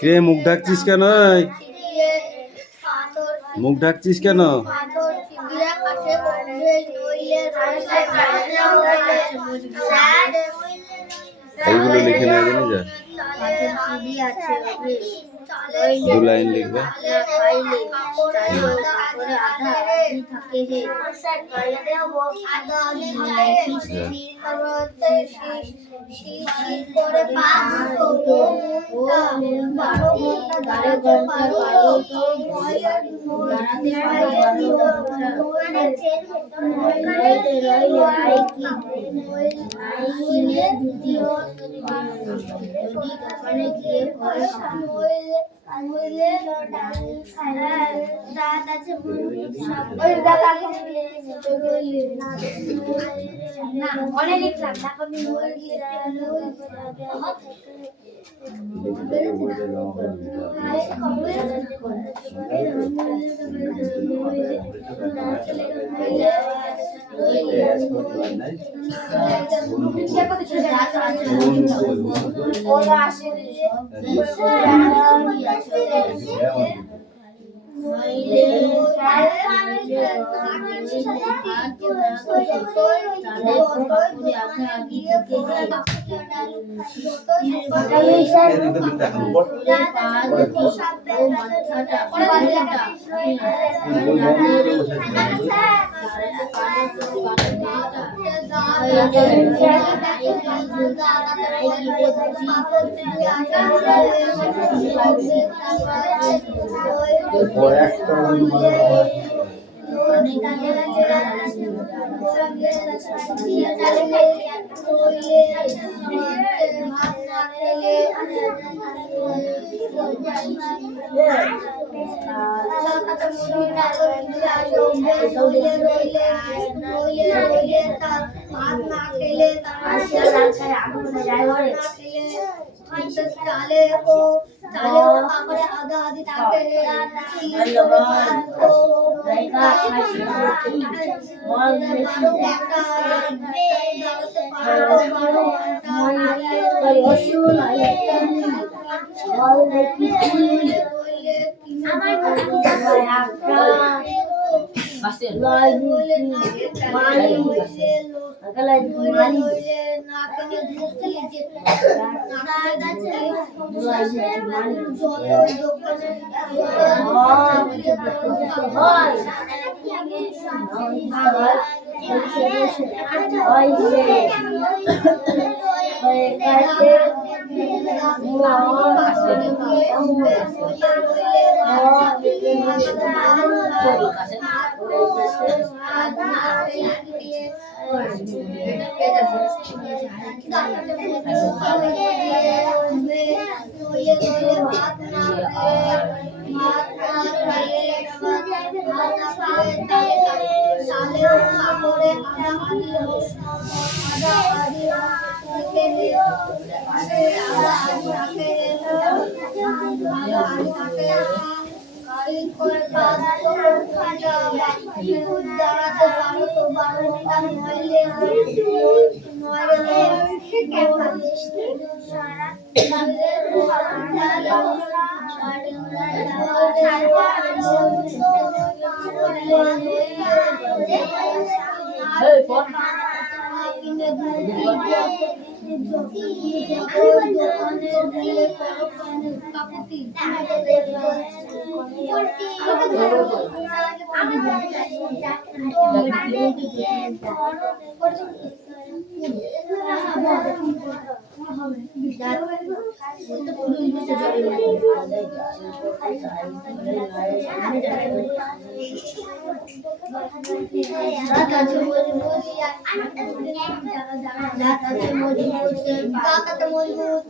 কে মুখ ঢাকছিস কেন? মুখ ঢাকছিস কেন? এইগুলো লিখে নেওয়া জানি যা দু লাইন লিখবে।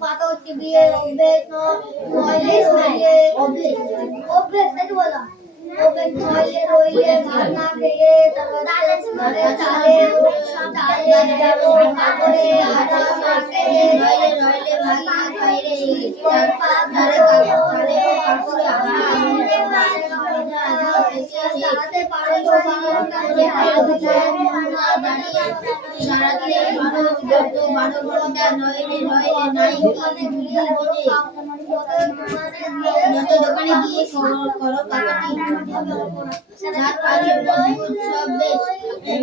পাতা হচ্ছে বিয়ে অভ্যেস বলা রইলে ভাত না খেয়ে দোকানে গিয়ে করো কাকাটি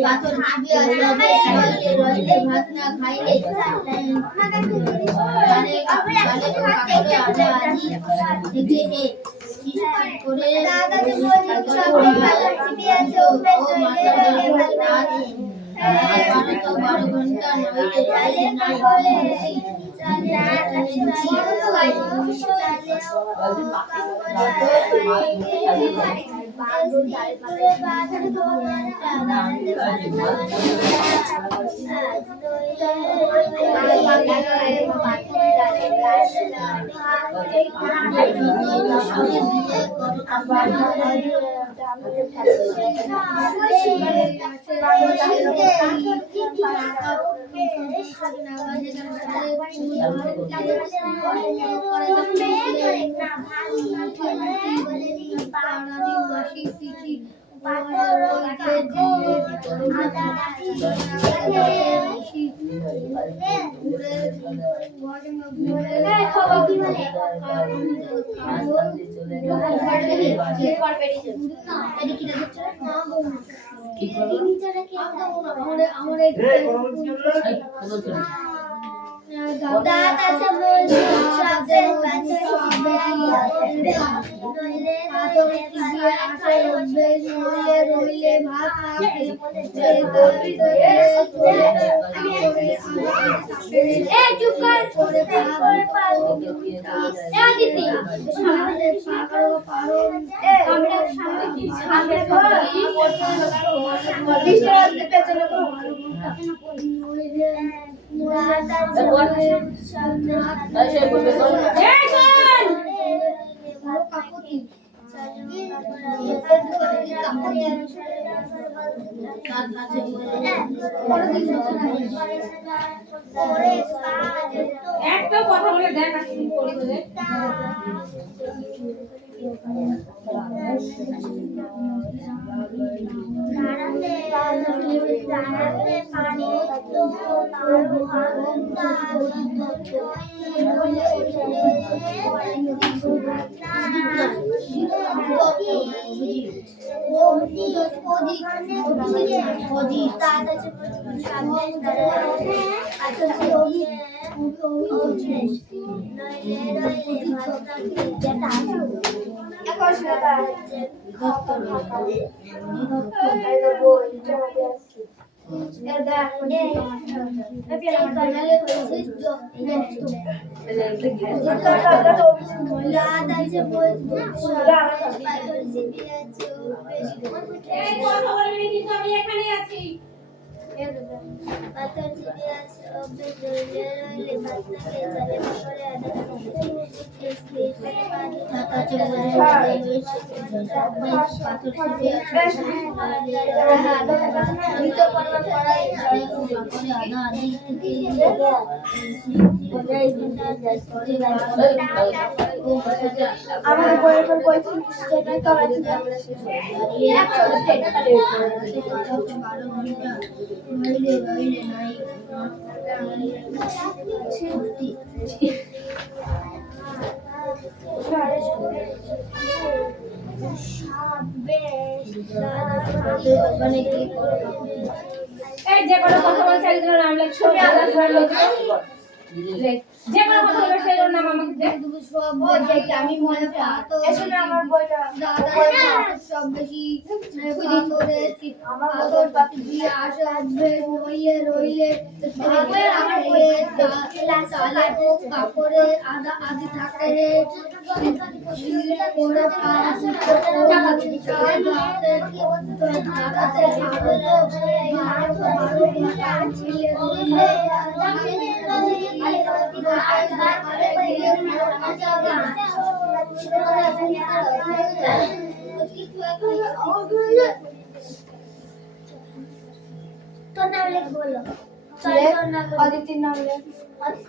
পাথর চিবিয়ে রইলে ভাত না খাইলে বারো ঘন্টা একটা কথা বলে দেখ আসি করে দে এই যে কোনো কথা বলছে একজন নাম লেখ ছবি আলাদা করে লেখ যে কোনো কথা বলে সেই ওর নাম আমাকে দে। সব বেশি আমি মনে পাতো এসো না আমার বইটা সব বেশি পাথরে আমার পাথর পাতি দিয়ে আসবে রইলে রইলে চালে হোক কাপড়ে আধা আধি থাকে করে তোর নাম লিখ বলো অদিতির নাম লেখ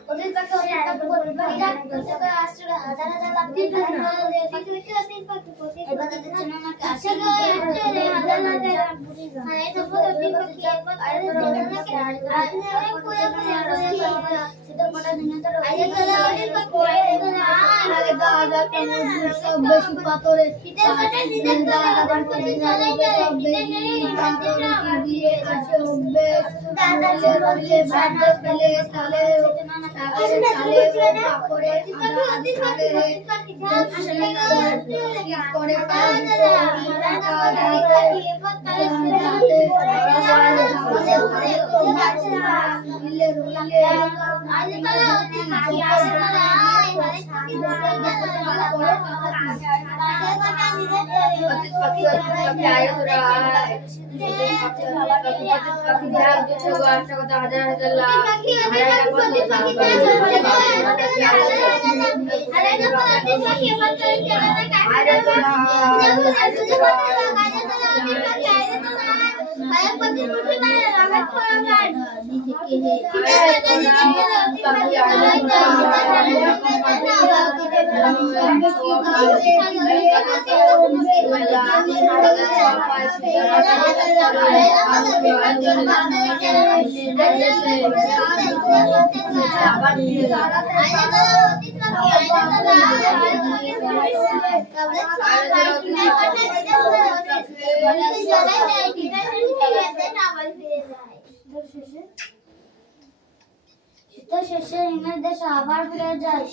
ওদের কাছে অনেক টাকা করে বাজার করতে করে আসছে হাজার হাজার লাখ টাকা দেখতে দেখতে তিন পাখি পথে এবার তাদের জন্য আমার কাছে হাজার হাজার হ্যাঁ এটা বড় তিন পাখি একবার আরে দেখতে আরে পুরো পুরো সেটা বড় দুনিয়া তো আরে চলে অনেক পাখি আরে দাদা কেমন সব বেশি পাথরে শীতের কাটে শীতের দাদা করে চলে সব বেশি পাথরে দিয়ে আছে বেশ দাদা রইলে ভাড়া পেলে তালে শেষে ইংরেজ দেশে আবার ফিরে যায়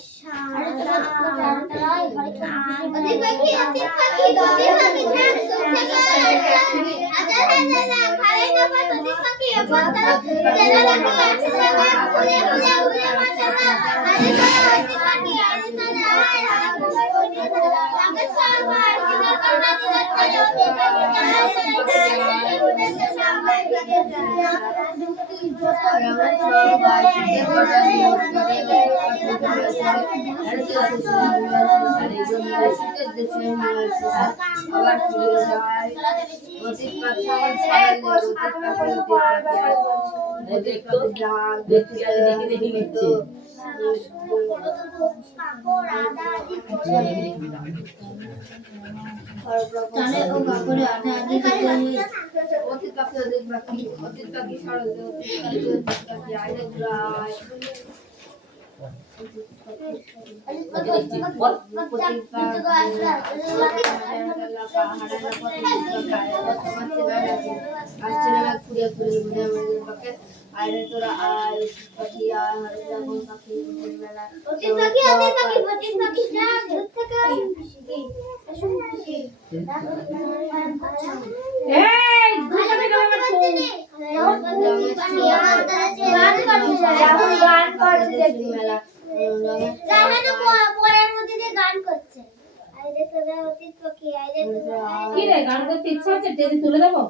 কি রে গান করতে ইচ্ছা হচ্ছে টেনে তুলে দেবো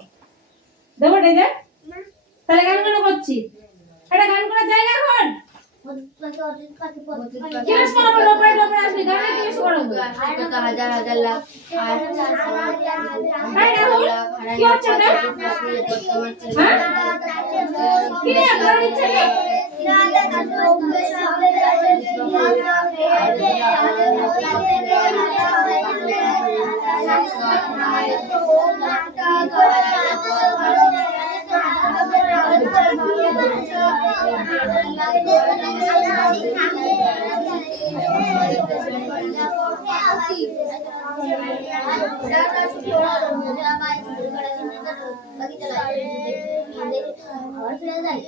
দেবো টেনে তাহলে গান কেন করছি এটা গান করার জায়গা এখন কি বেশ করাবো লোপাই লোপাই আসবি গানে কি বেশ করাবো হাজার হাজার লাখ তাই রাহুল কি হচ্ছে না হ্যাঁ কি রে করার ইচ্ছা নেই ভুলে যাই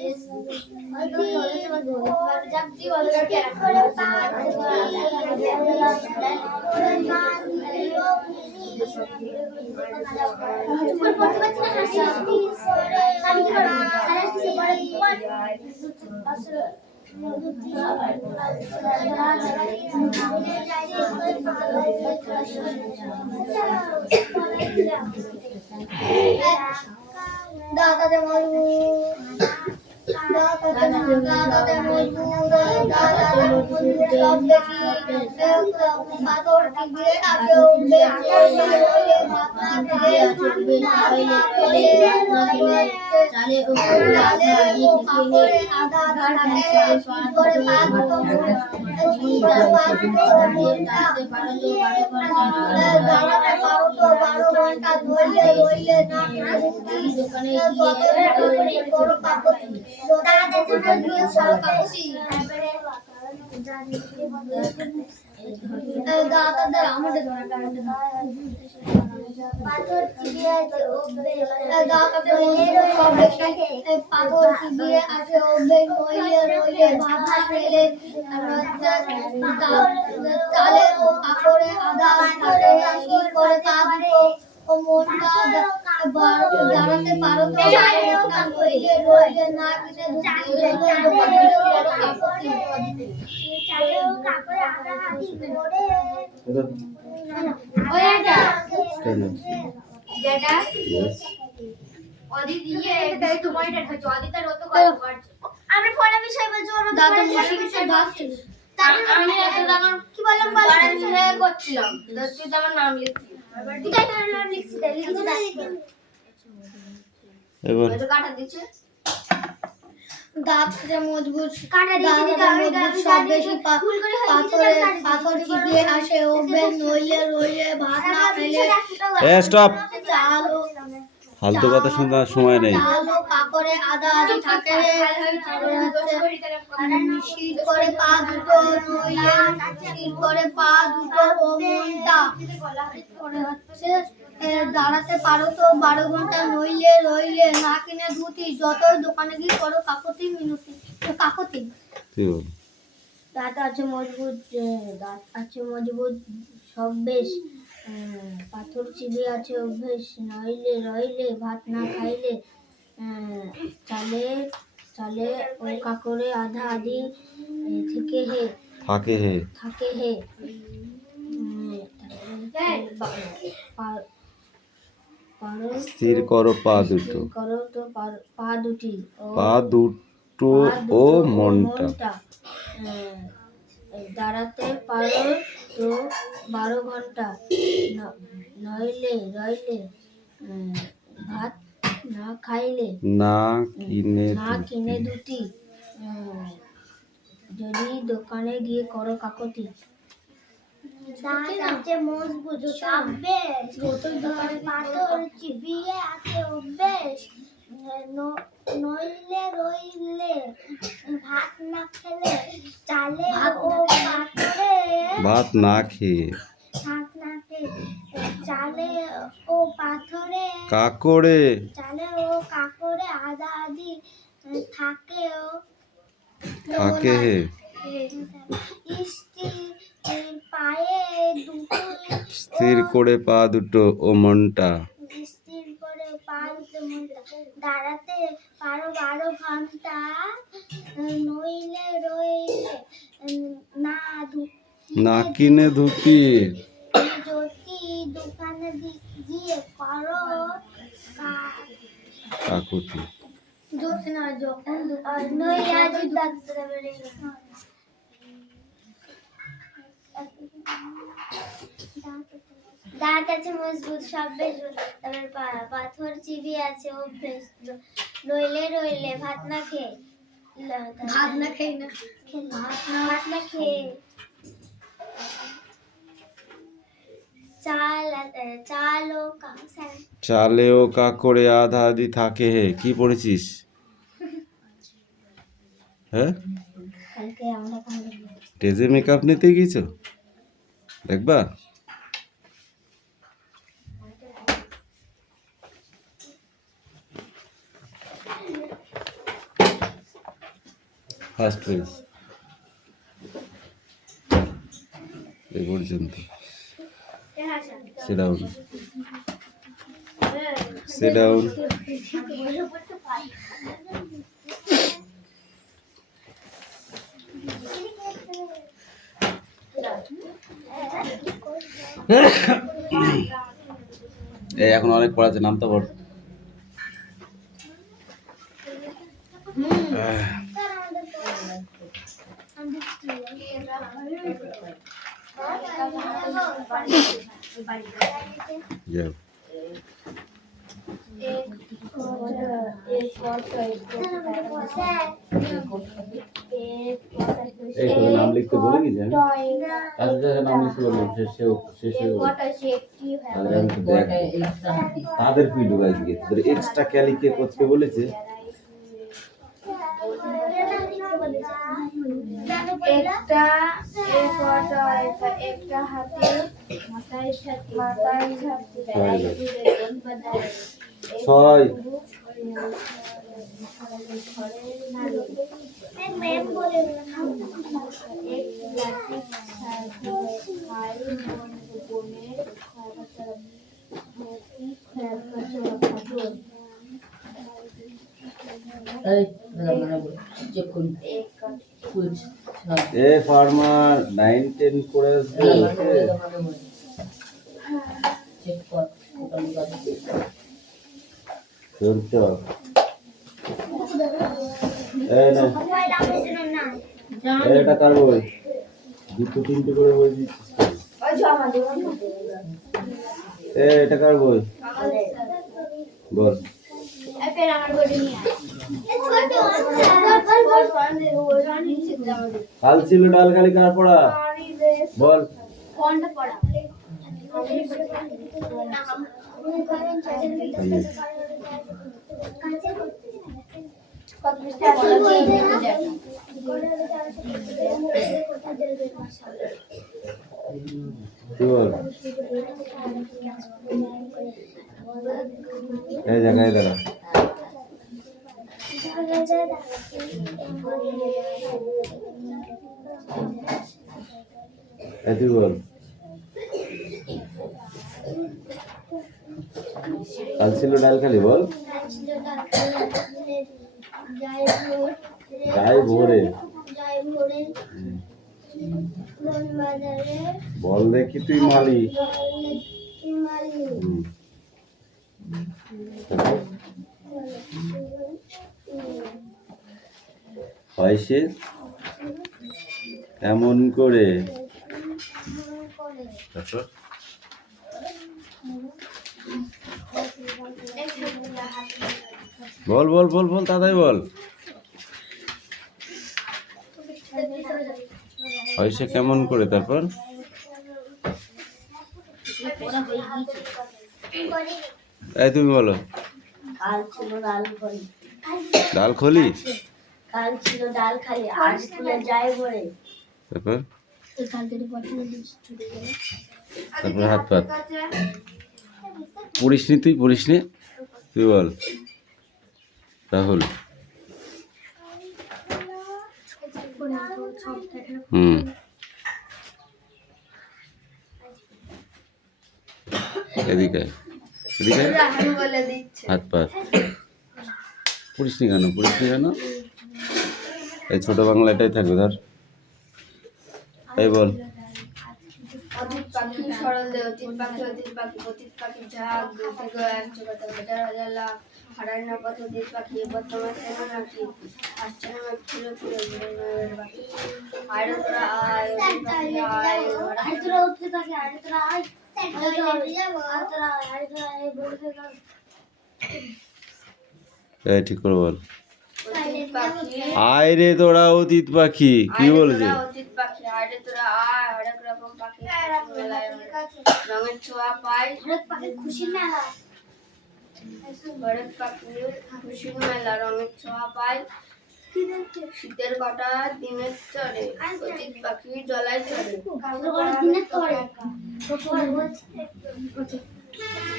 দাদা যেমন পাথর চিবিয়ে আছে পাথর চিবিয়ে আছে রইলে রইলে ভাবনা ফেলে চালে ও কাপড়ে আদা থাকে করে পাবো ও মনটা দাঁড়াতে পারো তো রইলে রইলে না কিনে চালে ও কাপড়ে আদা হাতি করে কেন যেটা Yes. অদি দিয়ে তাই তোমার এটা হচ্ছে অদিতার মতো কথা বলছো আমি ফোনে বিষয় বলছি ওর দাদা মুশি বিষয় ভাবছি আমি আসলে আমার কি বললাম বল বাড়ি ছেড়ে করছিলাম তো তুই তো আমার নাম লিখছিস ঠিক আছে আমি নাম লিখছি তাই লিখেছি না এবার ওই তো কাটা দিচ্ছে দাঁত যে মজবুত কাটা দিয়েছি দিদা আমি সব বেশি পাথরে পাথর চিবিয়ে আসে ওবে নইলে রইলে ভাত না খেলে স্টপ চালো ফালতু কথা শোনার সময় নেই চালো কাপড়ে আদা আদি থাকে শীত করে পা দুটো নইলে শীত করে পা দুটো ও মনটা পরে হচ্ছে দাঁড়াতে পারো তো 12 ঘন্টা নইলে রইলে না কিনে ধুতি যত দোকানে গিয়ে করো কাকতি মিনতি কাকতি তুই বল দাঁত আছে মজবুত সব বেশ পাথর চিবিয়ে আছে অভ্যেস নইলে রইলে ভাত না খাইলে চালে চালে ও কাকরে আধা আধি থেকে হে থাকে হে স্থির করো পা দুটো করো তো পা দুটি ও মনটা দাঁড়াতে পারো তো 12 ঘন্টা নইলে রইলে ভাত না খাইলে না কিনে দুটি যদি দোকানে গিয়ে করো কাকতি দাঁত আছে মজবুত সব বেশ দোকানে পাথর চিবিয়ে আছে অভ্যেস নইলে রইলে ভাত না খেলে চালে ও পাথরে ভাত না খেয়ে ভাত না খেয়ে চালে ও পাথরে কাকড়ে চালে ও কাকরে আদা আদি থাকে হে পায়ে দুটো স্থির করে পা দুটো ও মনটা স্থির করে পা দুটো মনটা দাঁড়াতে পারো 12 ঘন্টা নইলে রইলে না কিনে ধুতি যদি দোকানে গিয়ে করো কাকুতি যখন নইলে আজ দাঁত আছে মজবুত সব বেশ তারপর পাথর চিবিয়ে আছে অভ্যেস নইলে রইলে ভাত না খেয়ে চালে ও কাকড়ে আধা আধি থাকে হে কি পড়েছিস হ্যাঁ স্টেজে মেকআপ নিতে গিয়েছো দেখবা ফার্স্ট পেজ এই পর্যন্ত। Sit down. Sit down. এই এখন অনেক পড়াচ্ছে, নামতে পড়। যাও। এই তোর নাম লিখতে বলে কি জানি? তাদের যারা নাম লিখতে বললাম শেষে তাদের আমি তো দেখ তাদের কি ঢুকাই দিয়ে তোদের এক্সট্রা ক্যালিকে করতে বলেছে। একটা একটা হাতে মাথায় ছাতি 6 मैम बोले এ ফার্মার 9 10 করে আসবে। শুনছো? এই না এটা কার বই? দুটো তিনটে করে বই দিচ্ছিস কেন? এটা কার বই বল? কাল ছিল ডাল খালি কার পড়া বল? কি বল? এই জায়গায় দাঁড়া। এই তুই বল। কাল ছিল ডাল খালি বল? যাই ভোরে বল দেখি তুই মালি। পয়সে এমন করে বল বল বল বল তাড়াতাড়ি বল। পয়সা কেমন করে তারপর এই তুমি বলো। কাল ছিল ডাল খালি ডাল খলি কাল ছিল ডাল খালি আর স্কুলে যাই ভরে তারপর কাল থেকে পড়াশোনা ছুটে গেল তারপর হাত পাত পড়িসনি তুই পড়িসনি তুই বল রাহুল। এদিকে এদিকে হাত পাত পড়িসনি কেন এই ছোট বাংলাটাই থাকবে ধর। এই বল। অতীত পাখি সরল দে অতীত পাখি অতীত পাখি ঝাঁক থেকে একশো কথা হাজার হাজার লাখ হারার না পথ অতীত পাখি বর্তমান চেনা নাকি আসছে না ফিরে বাকি আয় তোরা আয় অতীত পাখি আয় উঠতে থাকে আর তোরা আয় এই ঠিক করে বল। অতীত পাখি আয় রে তোরা অতীত পাখি কি বলছে? অতীত পাখি আয় রে তোরা আয় হরেক রকম পাখি মেলায় রঙের ছোঁয়া পায় খুশি না হরেক পাখি খুশির মেলা রঙের ছোঁয়া পায় শীতের কটা দিনের চড়ে অতীত পাখি জলায় চড়ে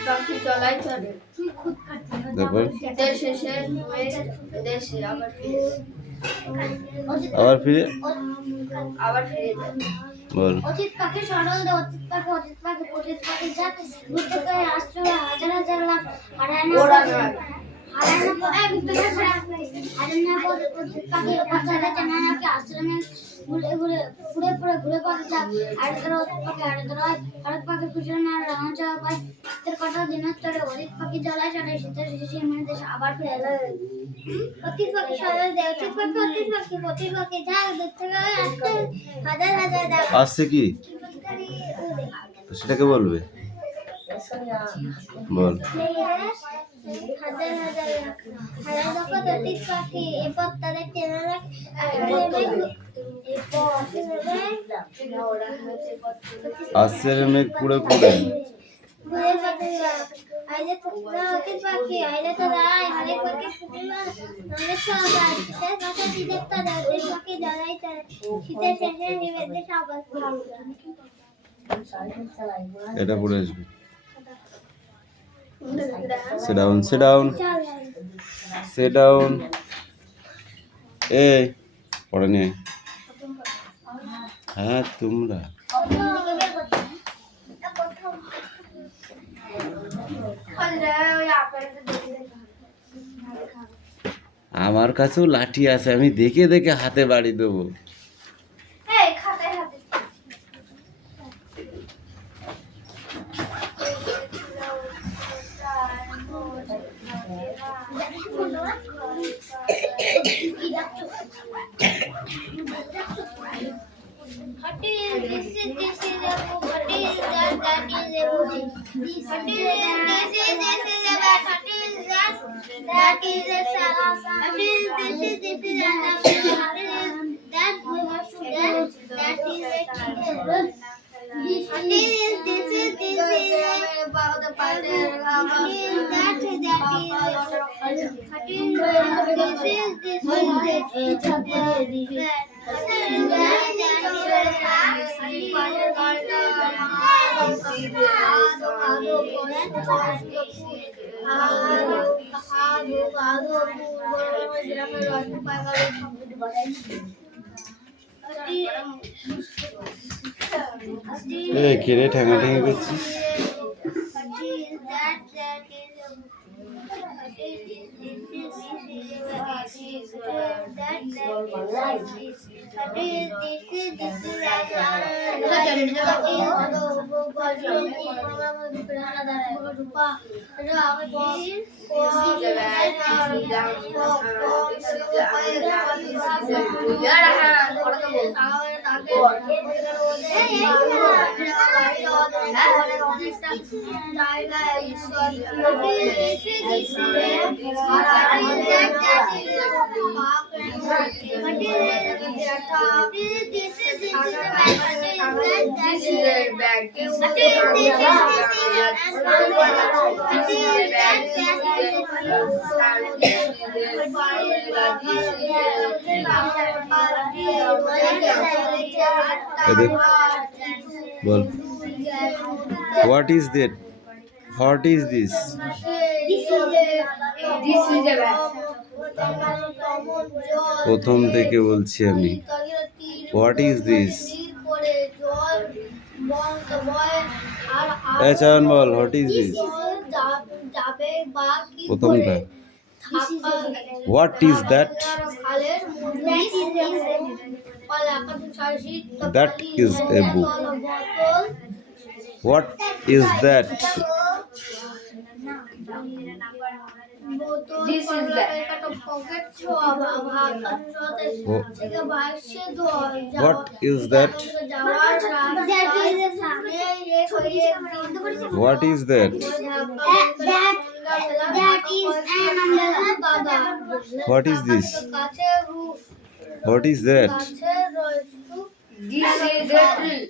পাখি জলায় চড়ে তারপর শীতের শেষে দেশে আবার ফিরে আবার ফিরে আবার ফিরে যায়। বল। অতীত পাখি সরল দে অতীত পাখি যা ঘুরতে করে আসছে হাজার হাজার লাখ হারানো ওরা নয়। হারানো এক হারানো অতীত পাখি পাছালে জানা নাকি আশ্রমে ঘুরে পাখি যা আর তারা অতীত পাখি খুশি না রানা যাওয়া পায় শীতের কটা দিনের তরে অতীত পাখি জ্বালায় চলে শীতের শিশির মানে দেশে আবার ফিরে এলো অতীত পাখি সরল দে অতীত পাখি যা দেখতে গেলে আসছে হাজার হাজার লাখ আসছে কি তো সেটাকে বলবে বল। হাজার অতীত পাখি এরপর তাদের চেনা রাখ আসছে রে মেঘ পুড়ে পুড়ে আইলে অতীত পাখি আইলে তো রায় হরেক পাখি ফুটিলা নলে সবাই শীতের কথা দিতে তারা অতীত পাখি জ্বালাই তারা শীতের শেষে নিবেদে সবাই এটা পড়ে আসবে। sit down sit down sit down এই পড়ে নে। হ্যাঁ তোমরা আমার কাছেও লাঠি আছে, আমি দেখে দেখে হাতে বাড়ি দেবো। কেড়ে ঠেঙা ঠেঙে করছিস। বল what is that, what is this? প্রথম থেকে বলছি আমি, what is this? চান বল what is this? প্রথমটা what is that? That is a book. What is that? This is that. What is that? What is that? What is this? What is that? This is a tree.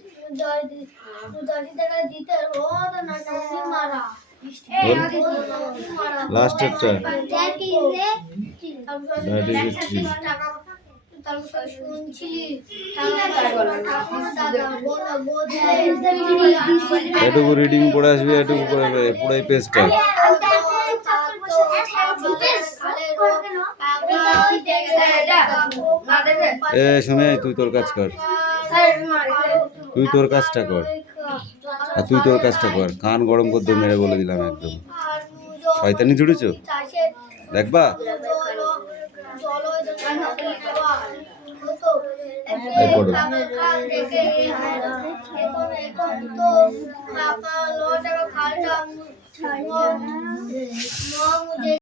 Last chapter. That is a tree. এটুকু reading পড়ে আসবি, এটুকু করে পুরো পেজটা। এ শুনে তুই তোর কাজ কর, তুই তোর কাজটা কর, আর তুই তোর কাজটা কর। কান গরম করতে মেরে বলে দিলাম একদম। শয়তানি জুড়েছো দেখবা। এই পড়ো।